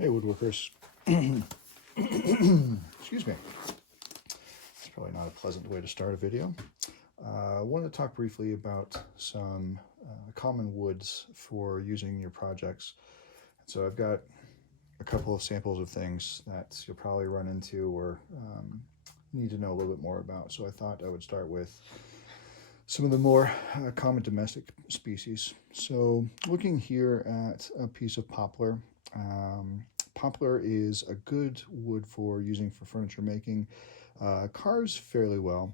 Hey, woodworkers. Excuse me. It's probably not a pleasant way to start a video. I wanted to talk briefly about some common woods for using in your projects. So I've got a couple of samples of things that you'll probably run into or need to know a little bit more about. So I thought I would start with some of the more common domestic species. So looking here at a piece of poplar. Poplar is a good wood for using for furniture making. Carves fairly well.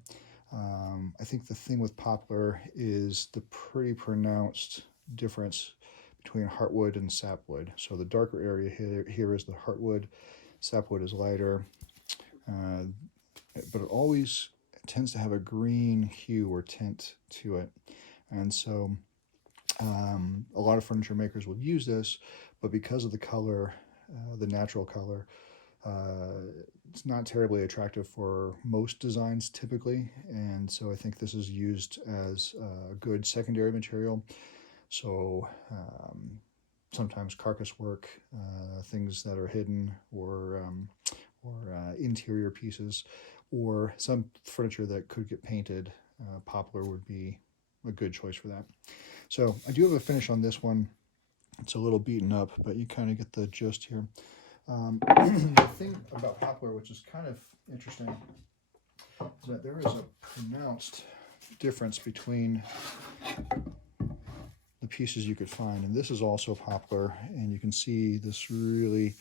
I think the thing with poplar is the pretty pronounced difference between heartwood and sapwood. So the darker area here is the heartwood. Sapwood is lighter, but it always tends to have a green hue or tint to it. And so a lot of furniture makers will use this, but because of the color, the natural color, it's not terribly attractive for most designs typically. And so I think this is used as a good secondary material. So sometimes carcass work, things that are hidden, or interior pieces, or some furniture that could get painted, poplar would be a good choice for that. So I do have a finish on this one. It's a little beaten up, but you kind of get the gist here. The thing about poplar, which is kind of interesting, is that there is a pronounced difference between the pieces you could find. And this is also poplar, and you can see this really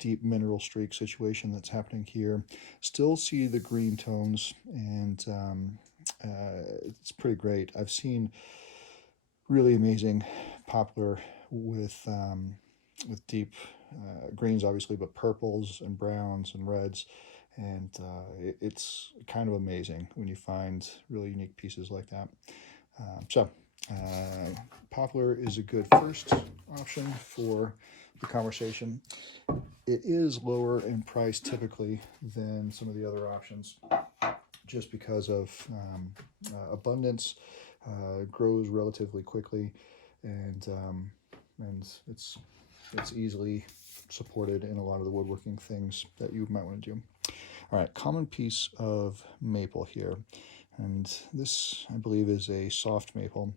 deep mineral streak situation that's happening here. Still see the green tones, and it's pretty great. I've seen really amazing poplar with deep greens, obviously, but purples and browns and reds, and it's kind of amazing when you find really unique pieces like that. Poplar is a good first option for the conversation. It is lower in price typically than some of the other options, just because of abundance. Grows relatively quickly, and it's easily supported in a lot of the woodworking things that you might want to do. All right, common piece of maple here, and this I believe is a soft maple,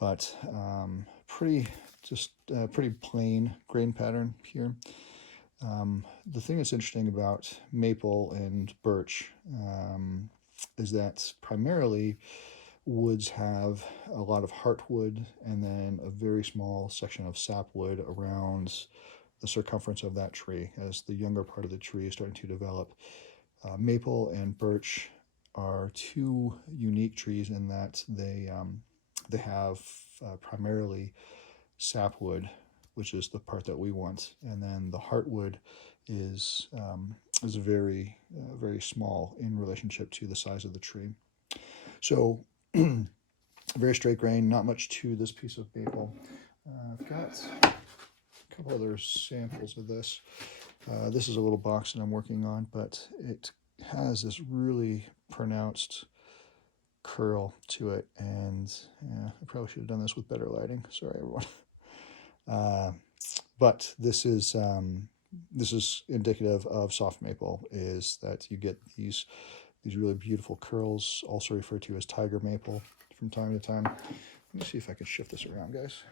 but pretty plain grain pattern here. The thing that's interesting about maple and birch is that primarily woods have a lot of heartwood and then a very small section of sapwood around the circumference of that tree as the younger part of the tree is starting to develop. Maple and birch are two unique trees in that they have primarily sapwood, which is the part that we want, and then the heartwood is very very small in relationship to the size of the tree. So very straight grain, not much to this piece of maple. I've got a couple other samples of this. This is a little box that I'm working on, but it has this really pronounced curl to it, and I probably should have done this with better lighting. Sorry, everyone. But this is indicative of soft maple, is that you get these really beautiful curls, also referred to as tiger maple from time to time. Let me see if I can shift this around, guys.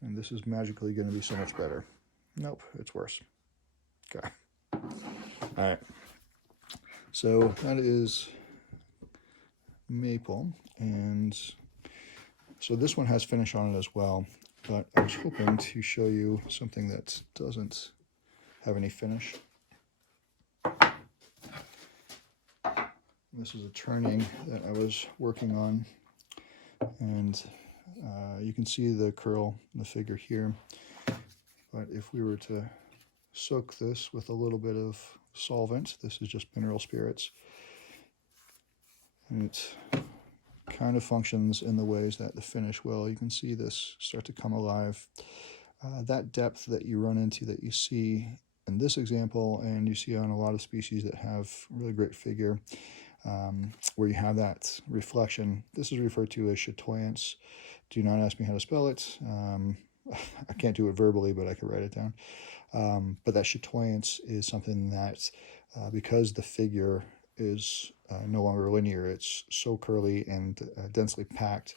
And this is magically going to be so much better. Nope, it's worse. Okay. All right. So that is maple, and so this one has finish on it as well, but I was hoping to show you something that doesn't have any finish. This is a turning that I was working on, and you can see the curl in the figure here. But if we were to soak this with a little bit of solvent, this is just mineral spirits, and it kind of functions in the ways that the finish will. You can see this start to come alive. That depth that you run into, that you see in this example, and you see on a lot of species that have really great figure, where you have that reflection. This is referred to as chatoyance. Do not ask me how to spell it. I can't do it verbally, but I could write it down. But that chatoyance is something that, because the figure is no longer linear, it's so curly and densely packed.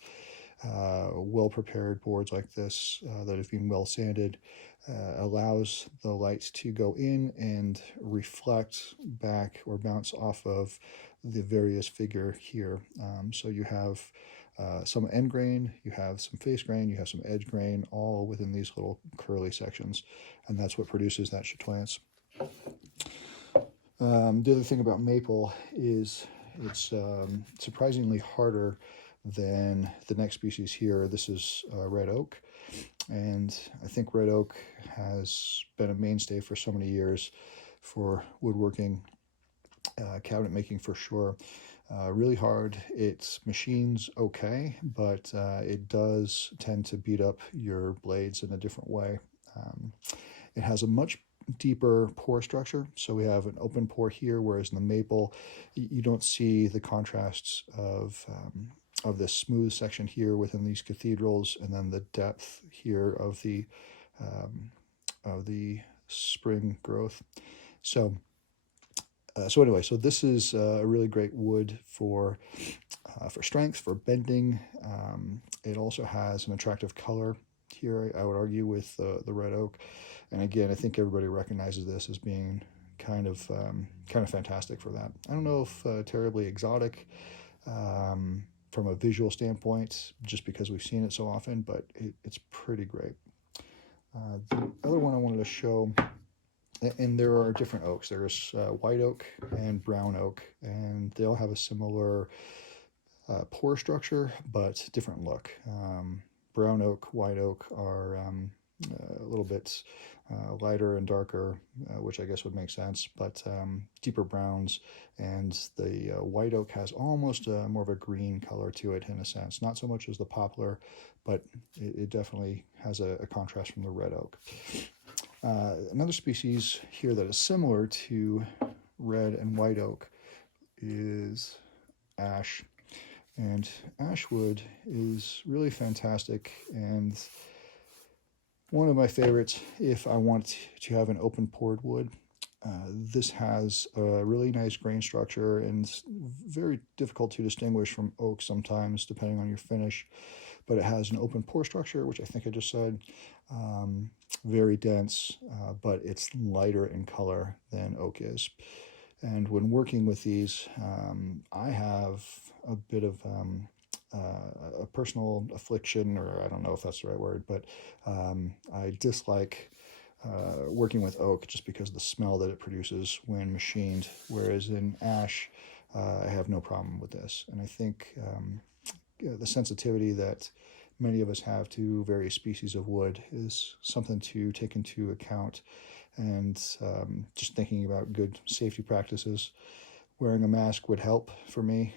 Well-prepared boards like this that have been well sanded allows the light to go in and reflect back or bounce off of the various figure here. So you have some end grain, you have some face grain, you have some edge grain, all within these little curly sections, and that's what produces that chatoyance. The other thing about maple is it's surprisingly harder than the next species here. This is red oak, and I think red oak has been a mainstay for so many years for woodworking, cabinet making for sure. Really hard. It machines okay, but it does tend to beat up your blades in a different way. It has a much deeper pore structure, so we have an open pore here, whereas in the maple you don't see the contrasts of this smooth section here within these cathedrals, and then the depth here of the spring growth. So anyway, so this is a really great wood for strength, for bending. It also has an attractive color here, I would argue, with the red oak. And again, I think everybody recognizes this as being kind of fantastic for that. I don't know if terribly exotic from a visual standpoint, just because we've seen it so often, but it's pretty great. The other one I wanted to show, and there are different oaks. There's white oak and brown oak, and they all have a similar pore structure, but different look. Brown oak, white oak are a little bit lighter and darker, which I guess would make sense, but deeper browns, and the white oak has almost more of a green color to it in a sense. Not so much as the poplar, but it definitely has a contrast from the red oak. Another species here that is similar to red and white oak is ash. And ash wood is really fantastic, and one of my favorites if I want to have an open pored wood. This has a really nice grain structure and very difficult to distinguish from oak sometimes, depending on your finish. But it has an open pore structure, which I think I just said. Very dense, but it's lighter in color than oak is. And when working with these, I have a bit of a personal affliction, or I don't know if that's the right word, but I dislike working with oak just because of the smell that it produces when machined, whereas in ash, I have no problem with this. And I think the sensitivity that many of us have to various species of wood is something to take into account. And just thinking about good safety practices, wearing a mask would help for me,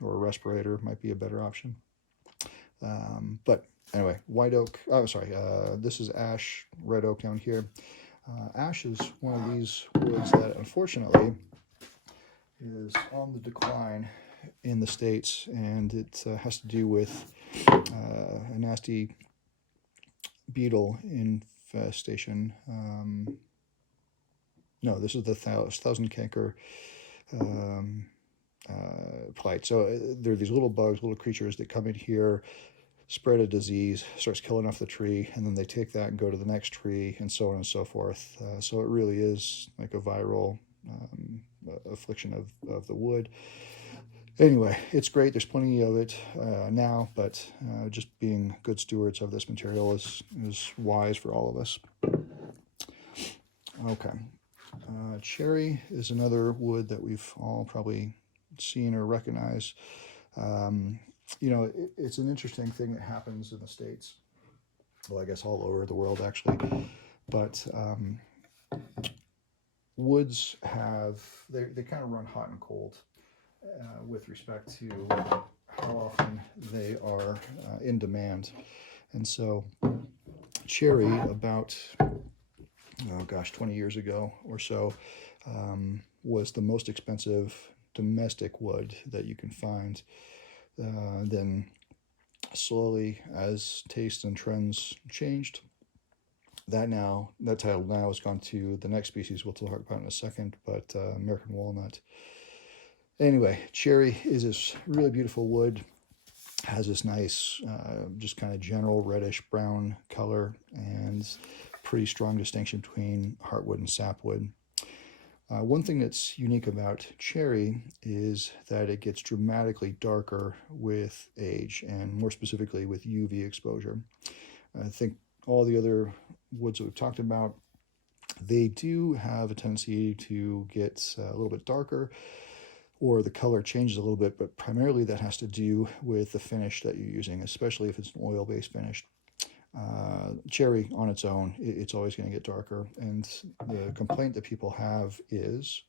or a respirator might be a better option. But anyway, white oak, this is ash, red oak down here. Ash is one of these woods that unfortunately is on the decline in the States, and it has to do with a nasty beetle infestation. No, this is the thousand canker plight. So there are these little bugs, little creatures that come in here, spread a disease, starts killing off the tree, and then they take that and go to the next tree, and so on and so forth. So it really is like a viral affliction of the wood. Anyway, it's great. There's plenty of it now, but just being good stewards of this material is wise for all of us. Okay. Cherry is another wood that we've all probably seen or recognized. It's an interesting thing that happens in the States. Well, I guess all over the world, actually. But woods they kind of run hot and cold with respect to how often they are in demand. And so cherry, about 20 years ago or so, was the most expensive domestic wood that you can find. Then slowly as taste and trends changed. That title now has gone to the next species we'll talk about in a second, but American walnut. Anyway, cherry is this really beautiful wood, has this nice, just kind of general reddish brown color, and pretty strong distinction between heartwood and sapwood. One thing that's unique about cherry is that it gets dramatically darker with age, and more specifically with UV exposure. I think all the other woods that we've talked about, they do have a tendency to get a little bit darker, or the color changes a little bit, but primarily that has to do with the finish that you're using, especially if it's an oil-based finish. Cherry on its own, it's always going to get darker, and the complaint that people have is,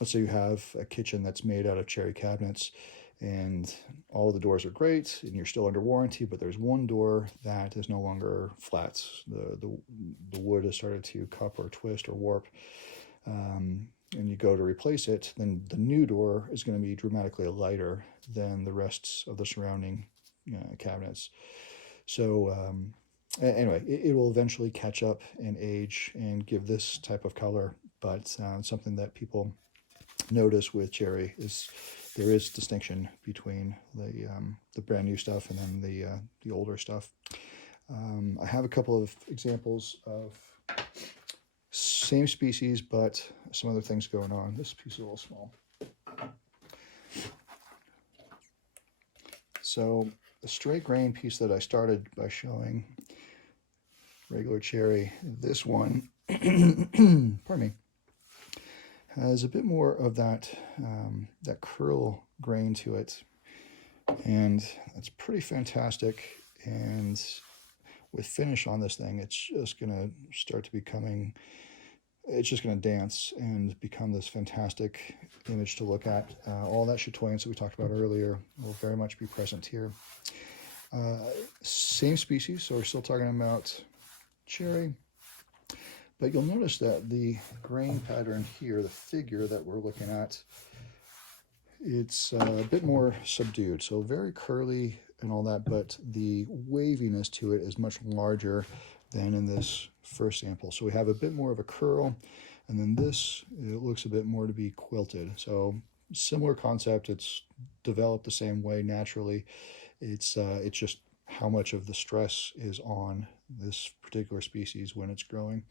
let's say you have a kitchen that's made out of cherry cabinets, and all the doors are great, and you're still under warranty, but there's one door that is no longer flat. The wood has started to cup or twist or warp, and you go to replace it, then the new door is going to be dramatically lighter than the rest of the surrounding cabinets. So anyway, it will eventually catch up and age and give this type of color, but something that people notice with cherry is there is distinction between the brand new stuff and then the older stuff. I have a couple of examples of same species, but some other things going on. This piece is a little small. So the straight grain piece that I started by showing, regular cherry, this one, pardon me, has a bit more of that curl grain to it, and that's pretty fantastic. And with finish on this thing, it's just going to start to becoming, it's just going to dance and become this fantastic image to look at. All that chatoyance that we talked about earlier will very much be present here. Same species, so we're still talking about cherry, but you'll notice that the grain pattern here, the figure that we're looking at, it's a bit more subdued, so very curly and all that, but the waviness to it is much larger than in this first sample. So we have a bit more of a curl, and then this, it looks a bit more to be quilted. So similar concept, it's developed the same way naturally. It's just how much of the stress is on this particular species when it's growing.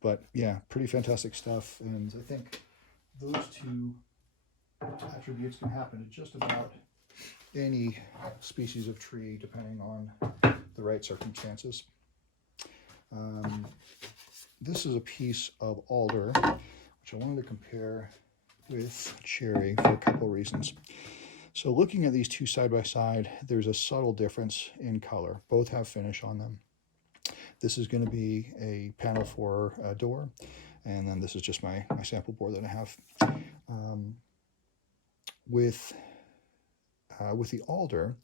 But yeah, pretty fantastic stuff, and I think those two attributes can happen to just about any species of tree, depending on the right circumstances. This is a piece of alder, which I wanted to compare with cherry for a couple of reasons. So looking at these two side by side, there's a subtle difference in color. Both have finish on them. This is going to be a panel for a door, and then this is just my sample board that I have. With the alder,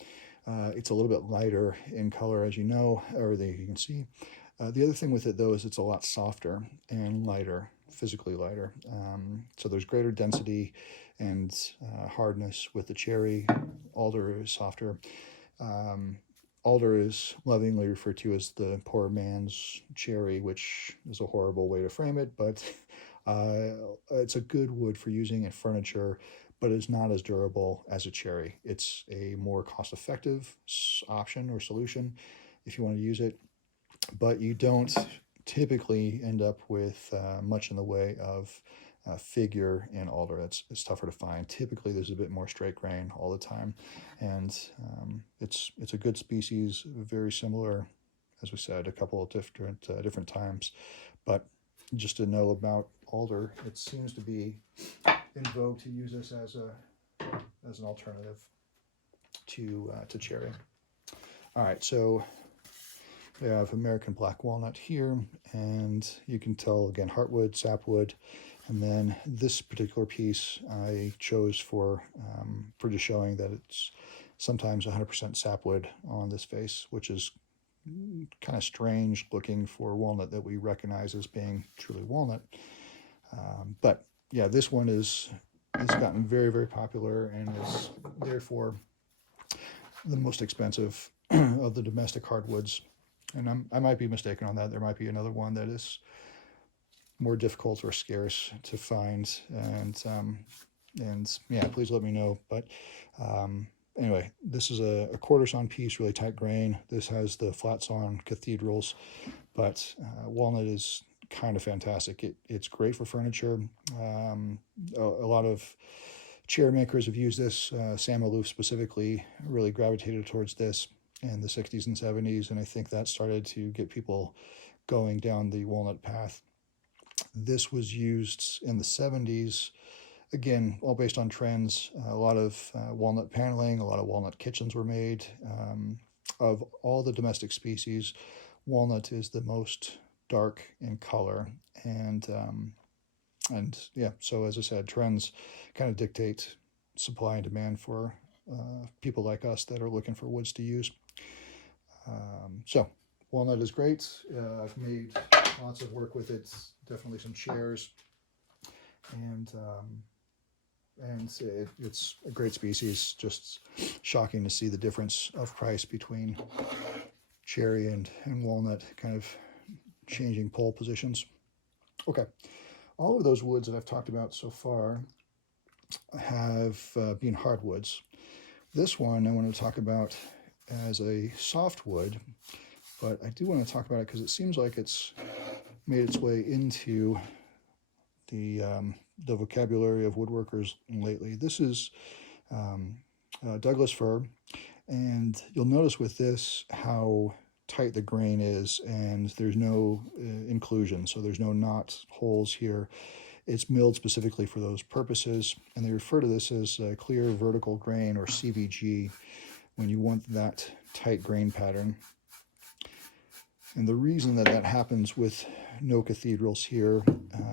it's a little bit lighter in color, as you know, or you can see. The other thing with it, though, is it's a lot softer and lighter, physically lighter. So there's greater density and hardness with the cherry. Alder is softer. Alder is lovingly referred to as the poor man's cherry, which is a horrible way to frame it, but it's a good wood for using in furniture, but it's not as durable as a cherry. It's a more cost-effective option or solution if you want to use it, but you don't typically end up with much in the way of figure in alder. It's tougher to find. Typically, there's a bit more straight grain all the time, and it's a good species, very similar, as we said, a couple of different times. But just to know about alder, it seems to be in vogue to use this as an alternative to cherry. All right, so we have American black walnut here, and you can tell again heartwood, sapwood, and then this particular piece I chose for just showing that it's sometimes 100% sapwood on this face, which is kind of strange looking for walnut that we recognize as being truly walnut. But yeah, this one is has gotten very, very popular and is therefore the most expensive of the domestic hardwoods. And I might be mistaken on that. There might be another one that is more difficult or scarce to find. And yeah, please let me know. But anyway, this is a quarter sawn piece, really tight grain. This has the flat sawn cathedrals, but walnut is kind of fantastic. It's great for furniture. A lot of chair makers have used this. Sam Aloof specifically really gravitated towards this in the 60s and 70s, and I think that started to get people going down the walnut path. This was used in the 70s, again, all based on trends. A lot of walnut paneling, a lot of walnut kitchens were made. Of all the domestic species, walnut is the most dark in color, and yeah, so as I said, trends kind of dictate supply and demand for people like us that are looking for woods to use. So walnut is great. I've made lots of work with it, definitely some chairs, and it's a great species. Just shocking to see the difference of price between cherry and walnut, kind of changing pole positions. Okay, all of those woods that I've talked about so far have been hardwoods. This one I want to talk about as a softwood, but I do want to talk about it because it seems like it's made its way into the vocabulary of woodworkers lately. This is Douglas fir, and you'll notice with this how tight the grain is, and there's no inclusion, so there's no knot holes here. It's milled specifically for those purposes, and they refer to this as clear vertical grain, or CVG, when you want that tight grain pattern. And the reason that that happens with no cathedrals here,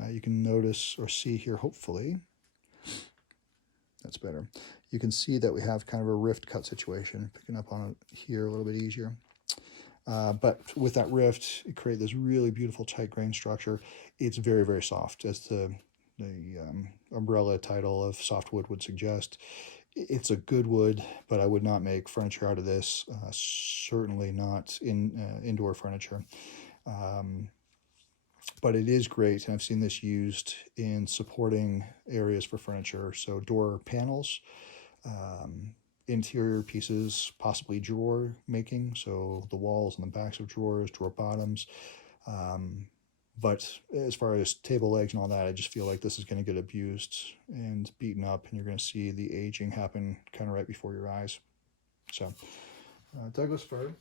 you can notice or see here, hopefully, that's better. You can see that we have kind of a rift cut situation, picking up on it here a little bit easier. But with that rift, it creates this really beautiful tight grain structure. It's very, very soft, as the umbrella title of softwood would suggest. It's a good wood, but I would not make furniture out of this, certainly not in indoor furniture. But it is great, and I've seen this used in supporting areas for furniture, so door panels, interior pieces, possibly drawer making, so the walls and the backs of drawers, drawer bottoms. But as far as table legs and all that, I just feel like this is going to get abused and beaten up, and you're going to see the aging happen kind of right before your eyes. So Douglas fir.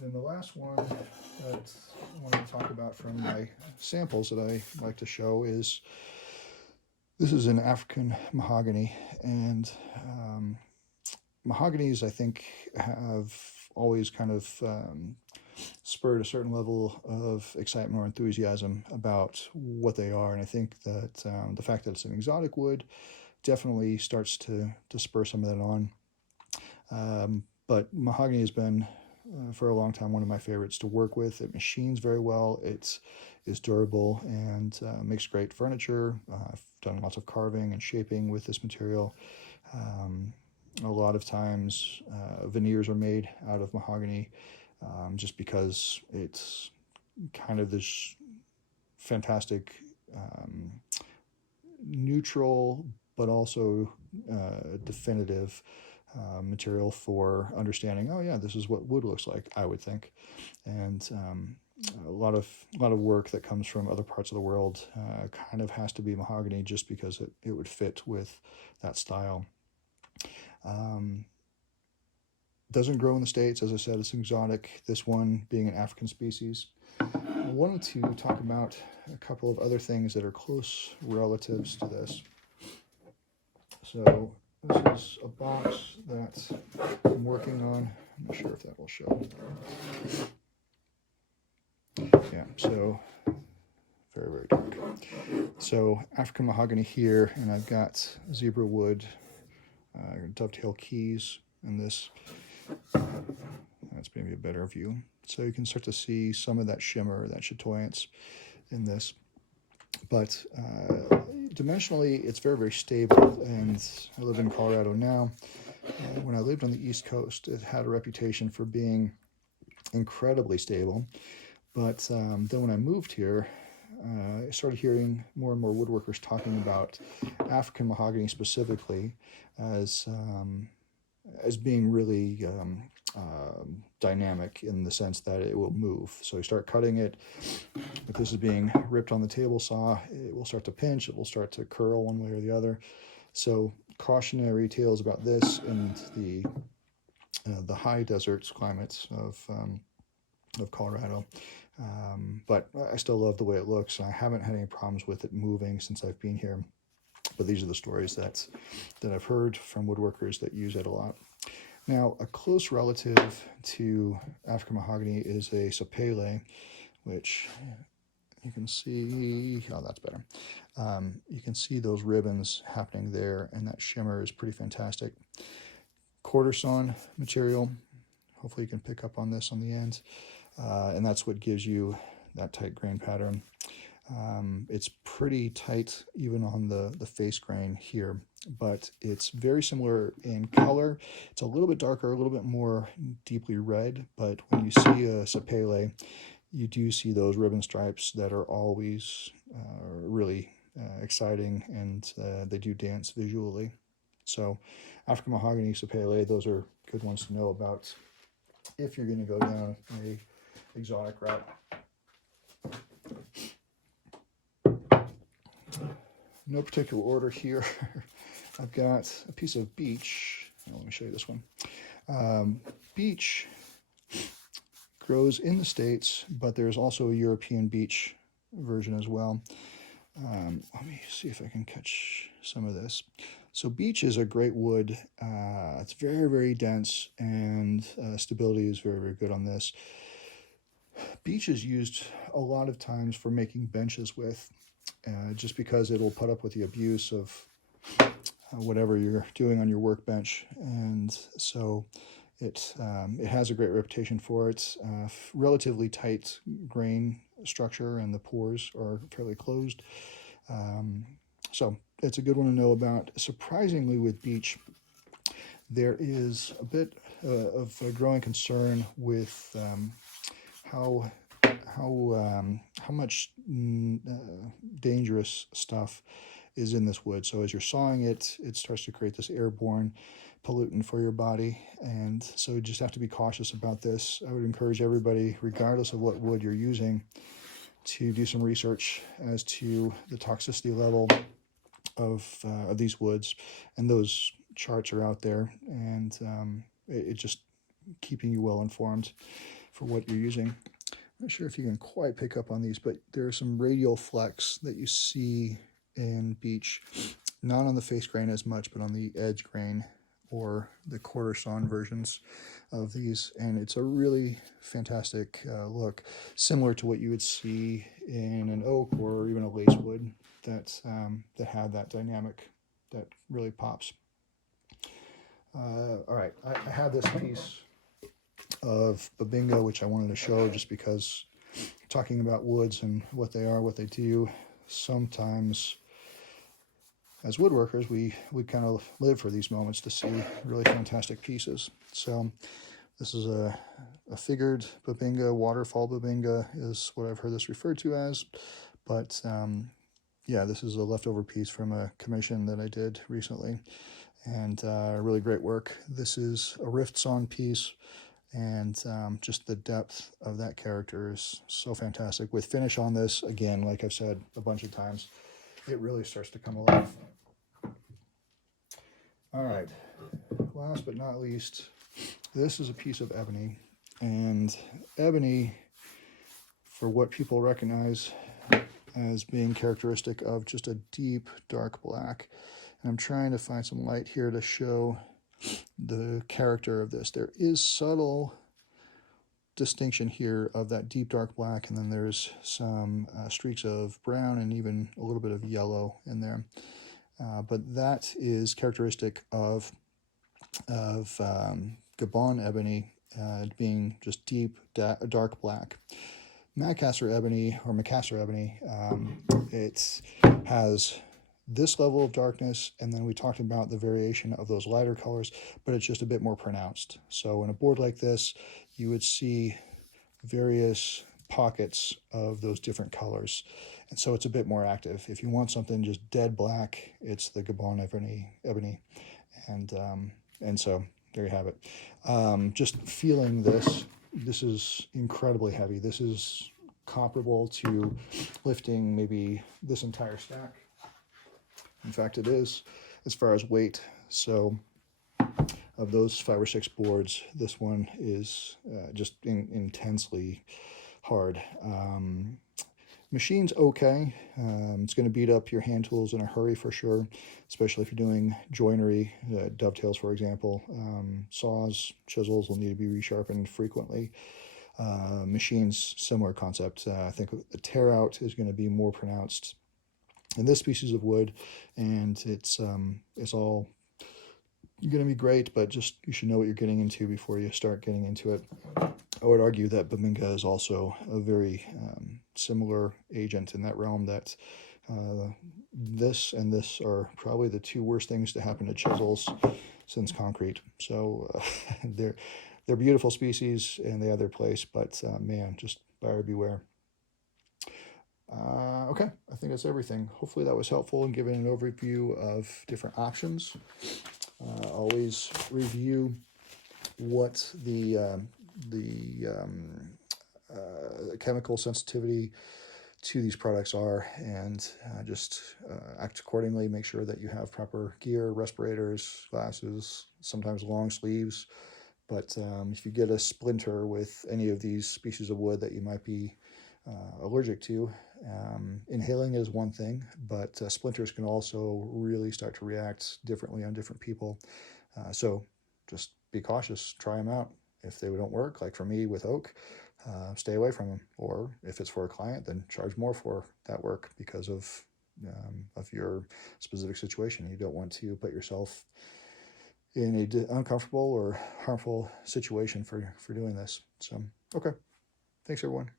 And the last one that I want to talk about from my samples that I like to show is, this is an African mahogany, and mahoganies, I think, have always kind of spurred a certain level of excitement or enthusiasm about what they are, and I think that the fact that it's an exotic wood definitely starts to spur some of that on. But mahogany has been, for a long time, one of my favorites to work with. It machines very well, it is durable, and makes great furniture. I've done lots of carving and shaping with this material. A lot of times veneers are made out of mahogany, just because it's kind of this fantastic neutral but also definitive material for understanding, oh yeah, this is what wood looks like, I would think. And a lot of work that comes from other parts of the world kind of has to be mahogany, just because it would fit with that style. Doesn't grow in the States, as I said, it's exotic, this one being an African species. I wanted to talk about a couple of other things that are close relatives to this. So this is a box that I'm working on. I'm not sure if that will show. Yeah, so very, very dark. So African mahogany here, and I've got zebra wood, dovetail keys in this. That's maybe a better view. So you can start to see some of that shimmer, that chatoyance in this. But dimensionally, it's very, very stable. And I live in Colorado now. When I lived on the East Coast, it had a reputation for being incredibly stable. But then when I moved here, I started hearing more and more woodworkers talking about African mahogany specifically as being really dynamic in the sense that it will move. So you start cutting it, if this is being ripped on the table saw, it will start to pinch, it will start to curl one way or the other. So cautionary tales about this and the high desert climates of Colorado. But I still love the way it looks. I haven't had any problems with it moving since I've been here. But these are the stories that I've heard from woodworkers that use it a lot. Now, a close relative to African mahogany is a sapele, which you can see, oh, that's better. You can see those ribbons happening there, and that shimmer is pretty fantastic. Quarter sawn material. Hopefully you can pick up on this on the end. And that's what gives you that tight grain pattern. It's pretty tight even on the face grain here, but it's very similar in color. It's a little bit darker, a little bit more deeply red, but when you see a sapele, you do see those ribbon stripes that are always really exciting, and they do dance visually. So African mahogany, sapele, those are good ones to know about if you're going to go down a exotic route. No particular order here. I've got a piece of beech. Oh, let me show you this one. Beech grows in the States, but there's also a European beech version as well. Let me see if I can catch some of this. So beech is a great wood. It's very, very dense, and stability is very, very good on this. Beech is used a lot of times for making benches with, just because it'll put up with the abuse of whatever you're doing on your workbench. And so it has a great reputation for its relatively tight grain structure, and the pores are fairly closed. So it's a good one to know about. Surprisingly, with beech, there is a bit of a growing concern with how much dangerous stuff is in this wood. So as you're sawing it, it starts to create this airborne pollutant for your body, and so you just have to be cautious about this. I would encourage everybody, regardless of what wood you're using, to do some research as to the toxicity level of these woods, and those charts are out there, and it just keeping you well informed for what you're using. I'm not sure if you can quite pick up on these, but there are some radial flecks that you see in beech, not on the face grain as much, but on the edge grain or the quarter sawn versions of these, and it's a really fantastic look, similar to what you would see in an oak or even a lacewood that have that dynamic that really pops. All right, I have this piece of bubinga, which I wanted to show just because talking about woods and what they are, what they do, sometimes as woodworkers, we kind of live for these moments to see really fantastic pieces. So this is a figured bubinga, waterfall bubinga is what I've heard this referred to as. But yeah, this is a leftover piece from a commission that I did recently, and really great work. This is a rift sawn piece, and just the depth of that character is so fantastic. With finish on this, again, like I've said a bunch of times, it really starts to come alive. All right, last but not least, this is a piece of ebony, and ebony, for what people recognize as being characteristic of just a deep dark black, and I'm trying to find some light here to show the character of this. There is subtle distinction here of that deep dark black, and then there's some streaks of brown and even a little bit of yellow in there. But that is characteristic of Gabon ebony, being just deep dark black. Macassar ebony or Macassar ebony, it has this level of darkness, and then we talked about the variation of those lighter colors, but it's just a bit more pronounced. So in a board like this, you would see various pockets of those different colors, and so it's a bit more active. If you want something just dead black, it's the Gabon ebony, and so there you have it. Just feeling this is incredibly heavy. This is comparable to lifting maybe this entire stack. In fact, it is, as far as weight. So of those 5 or 6 boards, this one is just intensely hard. Machine's okay. It's going to beat up your hand tools in a hurry for sure, especially if you're doing joinery, dovetails, for example. Saws, chisels will need to be resharpened frequently. Machines, similar concept. I think the tear out is going to be more pronounced in this species of wood, and it's all going to be great, but just you should know what you're getting into before you start getting into it. I would argue that bubinga is also a very similar agent in that realm, that this and this are probably the 2 worst things to happen to chisels since concrete. So they're beautiful species and they have their place, but man, just buyer beware. Okay, I think that's everything. Hopefully that was helpful in giving an overview of different options. Always review what the chemical sensitivity to these products are, and just act accordingly. Make sure that you have proper gear, respirators, glasses, sometimes long sleeves. But if you get a splinter with any of these species of wood that you might be allergic to, inhaling is one thing, but splinters can also really start to react differently on different people. So just be cautious, try them out. If they don't work, like for me with oak, stay away from them. Or if it's for a client, then charge more for that work because of your specific situation. You don't want to put yourself in a uncomfortable or harmful situation for doing this. So, okay. Thanks, everyone.